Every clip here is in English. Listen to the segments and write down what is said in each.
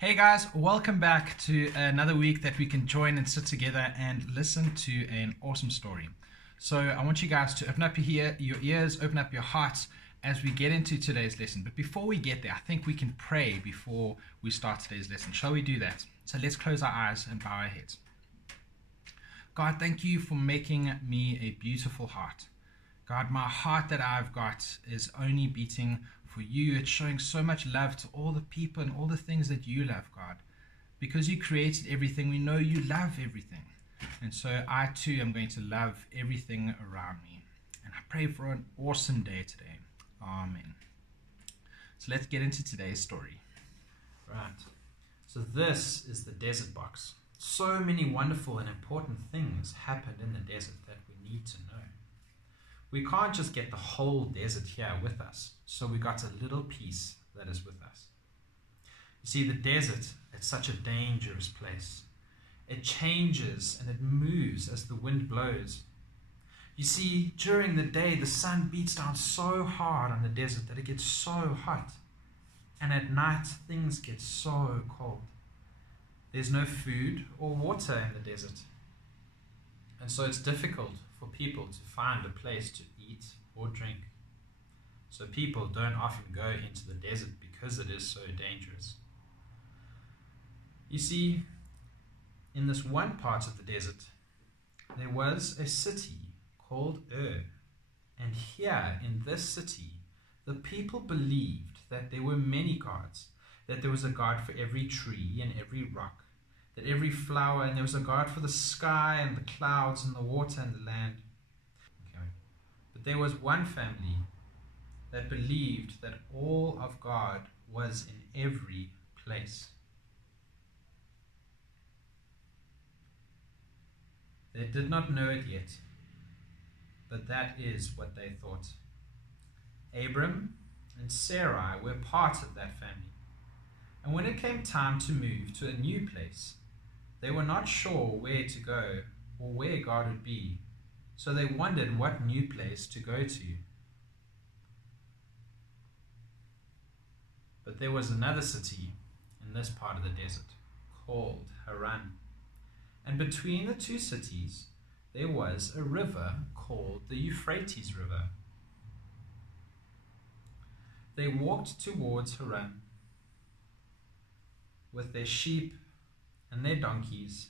Hey guys, welcome back to another week that we can join and sit together and listen to an awesome story. So I want you guys to open up your ears, open up your hearts as we get into today's lesson. But before we get there, I think we can pray before we start today's lesson. Shall we do that? So let's close our eyes and bow our heads. God, thank you for making me a beautiful heart. God, my heart that I've got is only beating for you. It's showing so much love to all the people and all the things that you love, God. Because you created everything, we know you love everything. And so I too am going to love everything around me. And I pray for an awesome day today. Amen. So let's get into today's story. Right. So this is the desert box. So many wonderful and important things happened in the desert that we need to know. We can't just get the whole desert here with us, so we got a little piece that is with us. You see, the desert, it's such a dangerous place. It changes and it moves as the wind blows. You see, during the day, the sun beats down so hard on the desert that it gets so hot. And at night, things get so cold. There's no food or water in the desert. And so it's difficult for people to find a place to eat or drink. So people don't often go into the desert because it is so dangerous. You see, in this one part of the desert, there was a city called Ur. And here in this city, the people believed that there were many gods, that there was a god for every tree and every rock, that every flower, and there was a God for the sky and the clouds and the water and the land. Okay. But there was one family that believed that all of God was in every place. They did not know it yet, but that is what they thought. Abram and Sarai were part of that family. And when it came time to move to a new place, they were not sure where to go or where God would be, so they wondered what new place to go to. But there was another city in this part of the desert called Haran. And between the two cities there was a river called the Euphrates River. They walked towards Haran with their sheep and their donkeys.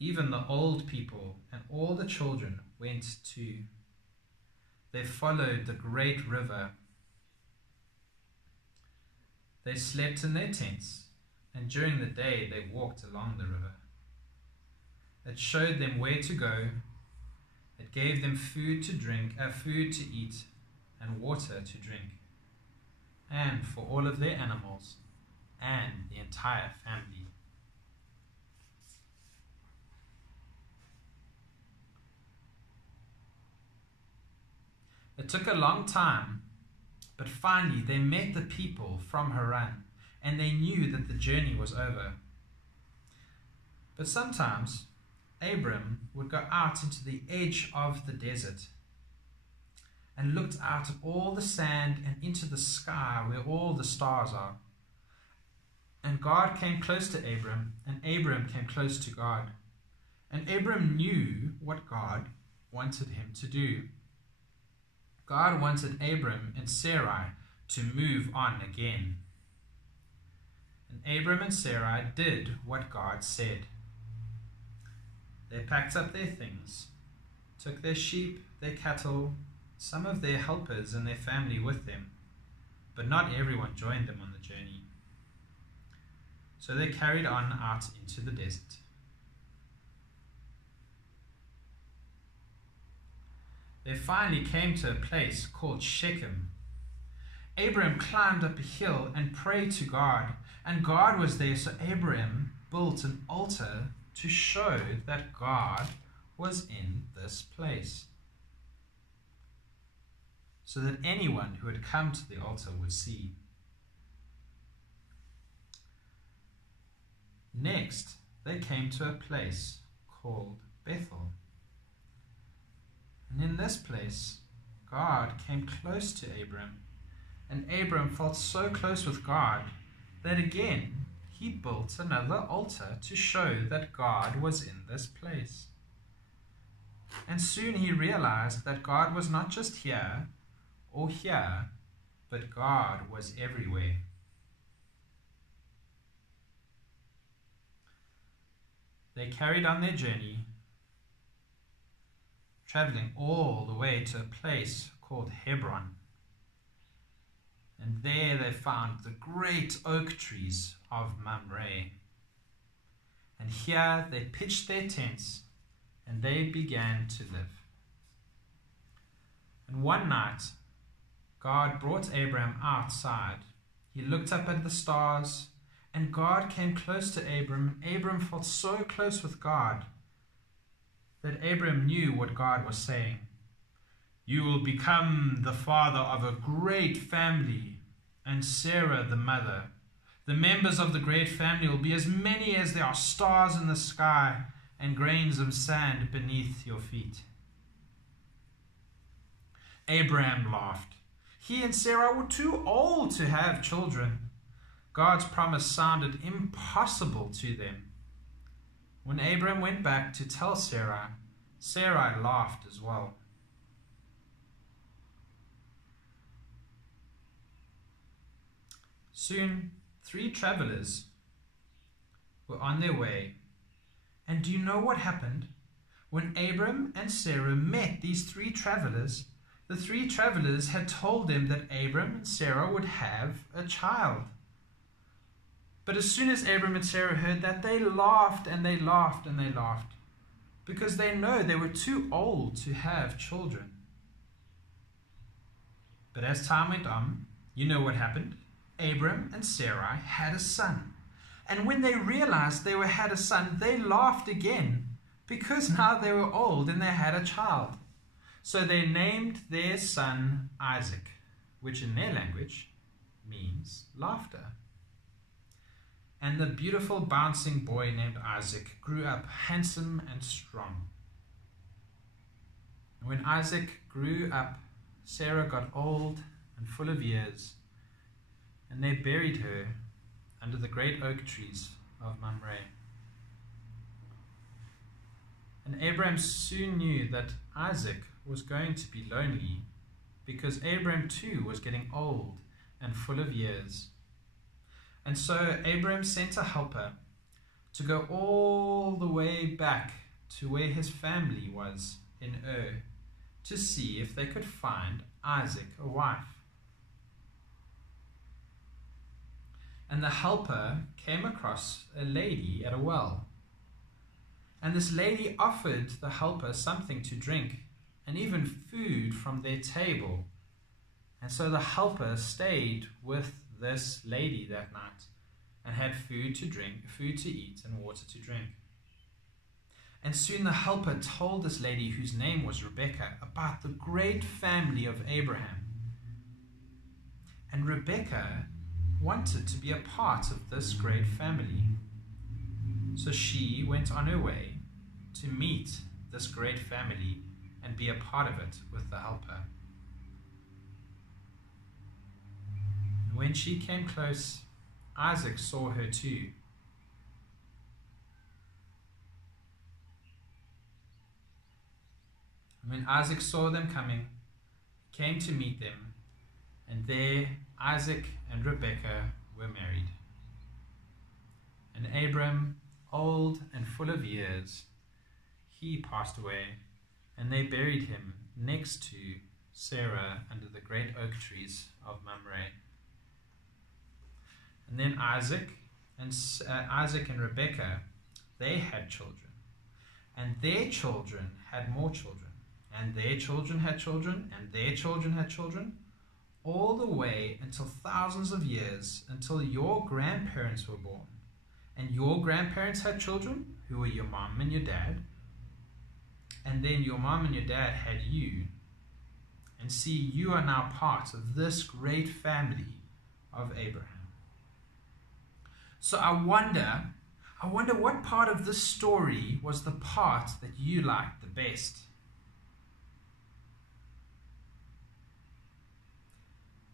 Even the old people and all the children went too. They followed the great river. They slept in their tents, and during the day they walked along the river. It showed them where to go. It gave them food to drink, food to eat, and water to drink, and for all of their animals and the entire family. It took a long time, but finally they met the people from Haran, and they knew that the journey was over. But sometimes Abram would go out into the edge of the desert and looked out at all the sand and into the sky where all the stars are. And God came close to Abram, and Abram came close to God. And Abram knew what God wanted him to do. God wanted Abram and Sarai to move on again. And Abram and Sarai did what God said. They packed up their things, took their sheep, their cattle, some of their helpers and their family with them, but not everyone joined them on the journey. So they carried on out into the desert. They finally came to a place called Shechem. Abram climbed up a hill and prayed to God, and God was there, so Abram built an altar to show that God was in this place, so that anyone who had come to the altar would see. Next, they came to a place called Bethel. And in this place, God came close to Abram, and Abram felt so close with God that again he built another altar to show that God was in this place. And soon he realized that God was not just here or here, but God was everywhere. They carried on their journey, traveling all the way to a place called Hebron. And there they found the great oak trees of Mamre. And here they pitched their tents and they began to live. And one night, God brought Abraham outside. He looked up at the stars, and God came close to Abram. Abram felt so close with God that Abram knew what God was saying. You will become the father of a great family, and Sarah the mother. The members of the great family will be as many as there are stars in the sky and grains of sand beneath your feet. Abraham laughed. He and Sarah were too old to have children. God's promise sounded impossible to them. When Abraham went back to tell Sarah, Sarai laughed as well. Soon, 3 travelers were on their way. And do you know what happened? When Abram and Sarah met these 3 travelers, the 3 travelers had told them that Abram and Sarah would have a child. But as soon as Abram and Sarah heard that, they laughed and they laughed and they laughed, because they know they were too old to have children. But as time went on, you know what happened? Abram and Sarai had a son. And when they realized they had a son, they laughed again, because now they were old and they had a child. So they named their son Isaac, which in their language means laughter. And the beautiful bouncing boy named Isaac grew up handsome and strong. When Isaac grew up, Sarah got old and full of years, and they buried her under the great oak trees of Mamre. And Abraham soon knew that Isaac was going to be lonely, because Abraham too was getting old and full of years. And so Abraham sent a helper to go all the way back to where his family was in Ur, to see if they could find Isaac a wife. And the helper came across a lady at a well. And this lady offered the helper something to drink, and even food from their table. And so the helper stayed with this lady that night and had food to drink, food to eat, and water to drink. And soon the helper told this lady, whose name was Rebecca, about the great family of Abraham. And Rebecca wanted to be a part of this great family. So she went on her way to meet this great family and be a part of it with the helper. And when she came close, Isaac saw her too. And when Isaac saw them coming, he came to meet them, and there Isaac and Rebekah were married. And Abram, old and full of years, he passed away, and they buried him next to Sarah under the great oak trees of Mamre. And then Isaac and Rebekah, they had children, and their children had more children, and their children had children, and their children had children, all the way until thousands of years, until your grandparents were born. And your grandparents had children, who were your mom and your dad. And then your mom and your dad had you. And see, you are now part of this great family of Abraham. So I wonder what part of this story was the part that you liked the best.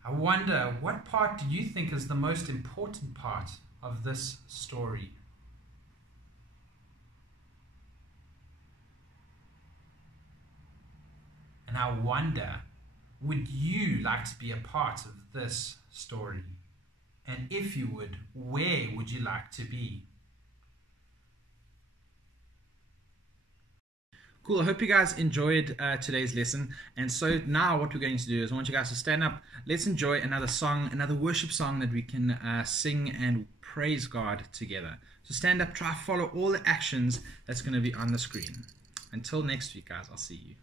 I wonder, what part do you think is the most important part of this story? And I wonder, would you like to be a part of this story? And if you would, where would you like to be? Cool. I hope you guys enjoyed today's lesson. And so now what we're going to do is I want you guys to stand up. Let's enjoy another song, another worship song that we can sing and praise God together. So stand up, try to follow all the actions that's going to be on the screen. Until next week, guys, I'll see you.